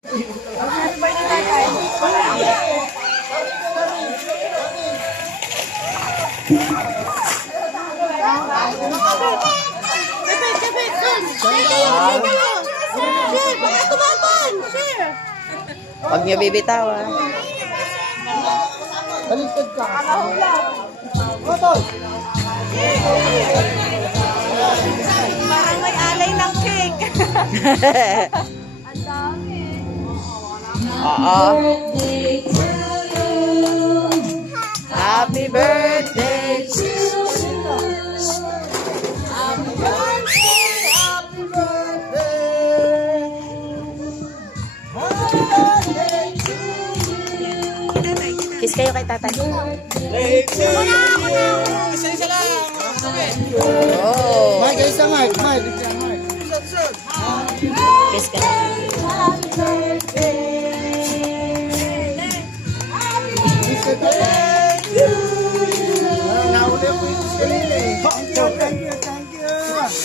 Huwag niyo bibitawan. Baliktad ka. Otoy! Parang may alay ng cake. Ang dami. Oo. Happy birthday to you. Happy birthday! Happy birthday! Happy birthday to you! Kiss kayo kay tatay. Isa-isa lang! Oh. Mike, isa Mike. Mike. Kiss ka.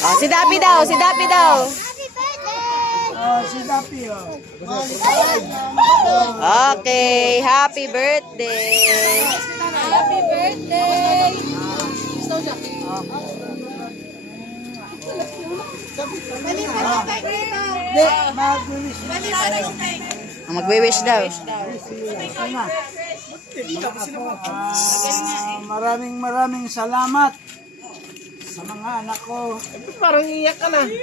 Oh, si Dapi daw, si Dapi daw. Si Dapi, oh. Okay, happy birthday. Happy birthday. Hindi, mag-wish. Magwi-wish daw. Maraming salamat sa mga anak ko. Parang iyak ka na. Iyak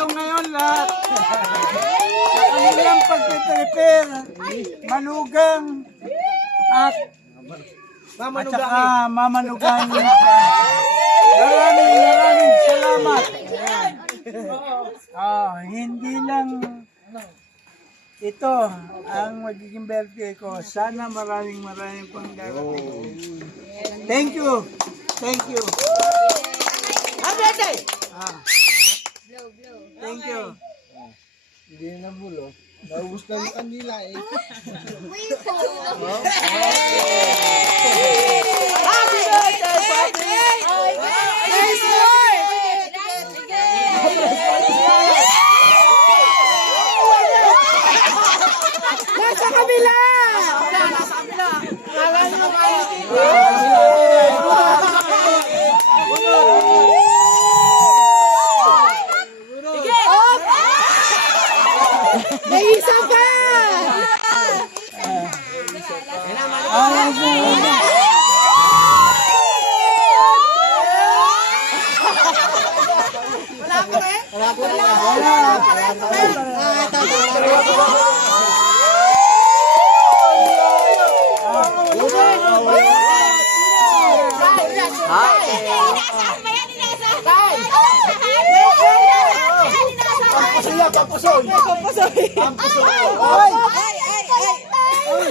ko ngayon lahat. Sa kanilang pagpe-prepare, malugang at saka mamanugang. Maraming salamat. Hindi lang ito ang magiging birthday ko. Sana maraming pang darating. Thank you. Thank you. Happy birthday! Thank you. Hindi na bulo. Naubos na yung kanila eh. Happy birthday, Papi! Praise the Lord! Nasa kabila! May isa pa!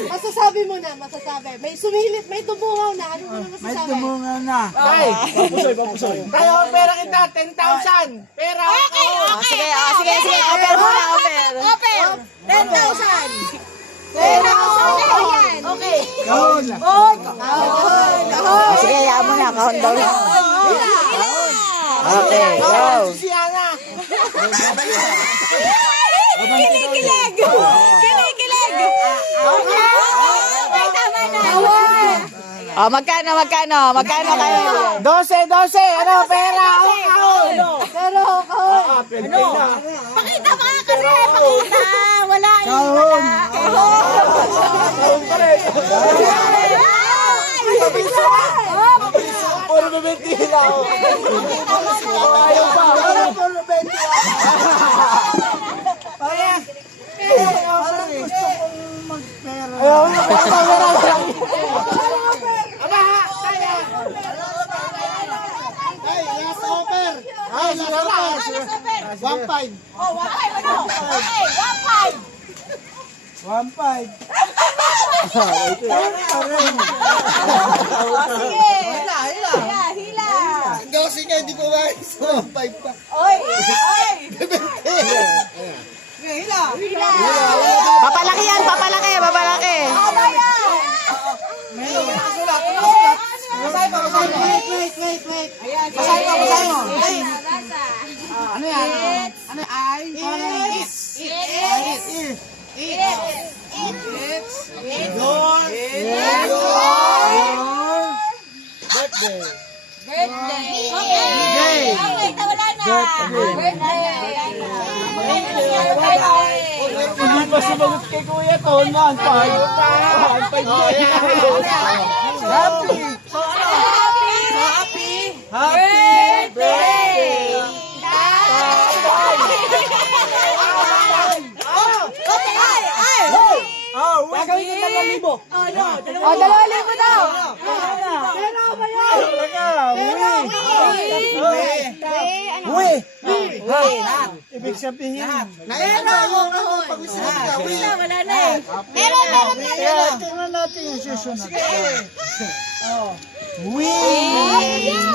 Masasabi mo na, masasabi. May sumilit, may tubungaw na. Ano mo na May masasabi? tumungan na. Kaya ang pera kita, 10,000. Pera. Okay. Sige, sige. Offer muna, offer. Open! 10,000! 10,000! Okay. Kahon. Sige, hayaan mo na. Kahon daw na. Okay, go. Si Ana. Kinikilig! Kinikilig! Okay, tama na. Oh, magkano kayo? 12. Ano, pera. Pero, pakita mo nga kasi. Pakita. Wala. Kahon. Puro bibigyan na ako. Ayaw pa. Puro 20. Parang gusto kong magpera. Ayaw na. Pera lang. Ay, last offer. Ay, last offer. 1.5. Oh, 1.5 ano? Okay, 1.5. 1.5. Sige. Hila. Kasi nga, hindi ko maayos. 1.5 pa. Oy. Papalaki yan, papalaki. Tama yan. Wait. Ayan. Basahin mo. Hindi pa sumagot kay Kuya Ton, man. Happy. Happy birthday! Oh, gagawin ko 2,000. O, 2,000 daw. Ibig sabihin. Wala na eh. Meron. Tingnan natin yung susunod. We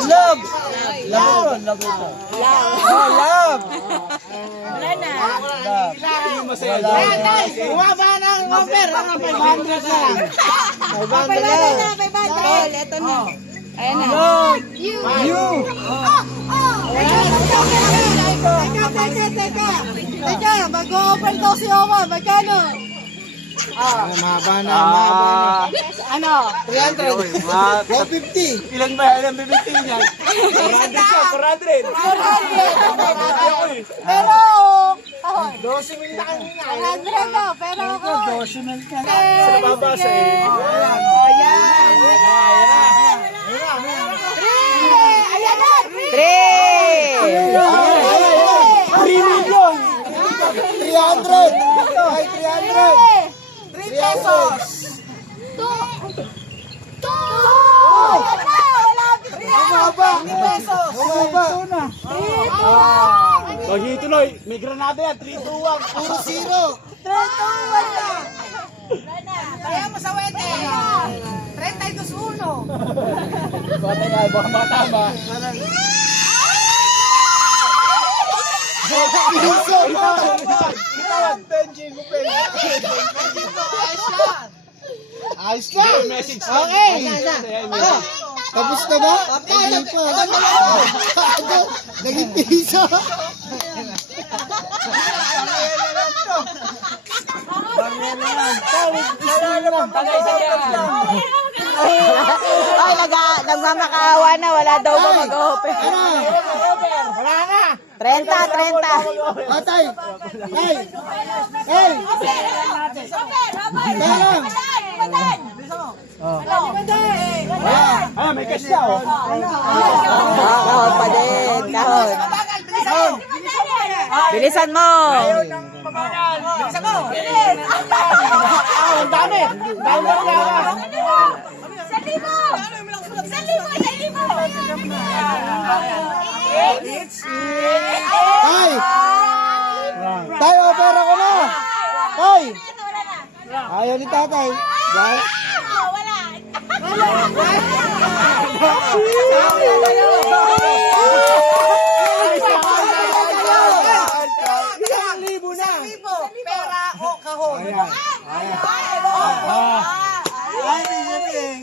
love. Love. Love. Wala na. Bumaba na ang offer. 500 lang. 500 lang. 500. Ito na. Ayan na. Love you. Teka, mag-o-open daw si Oma. Magkano? Mahaba na. Ano? 300. 150. Ilan ba yan ang bibitin niyan? 400. Pero, ahoy. 12,000 na kanina. 100 daw, pero ako. 12,000 ka na. Sige, Sa babasa sige. eh. Ayan. Ayan na. 3. 3 million. 300. Ay, 300. 3 pesos. Bumaba. 3 pesos. Bumaba. Lagi tuloy. May granada yan. 3, 2, 1. Puro 0. Kaya mo sa wete. 32-1. Bata nga. Baka matama. Piso. Itawan. Benji. Ayos ka. Message. Okay. Tapos na ba? Hindi pa. Naging piso. Ay, nagmamakaawa na. Wala daw ba mag-open? Wala na. 30. Atay. Ay. Ay. Lang. Ah, may cash siya oh. Kahon pa din. Kahon. Bilisan mo. Ah, ang dami. Dami ang lakas. Tay! Tay, opera ko na! Tay! Ayaw ni tatay. Dahil? Isang libo na! Pera o kahon. Ayan. Ay, sabihin.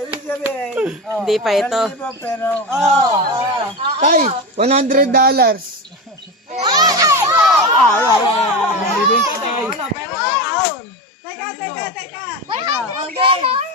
Ibig sabihin. Hindi pa ito. Pero, Tay, $100. Teka. Okay.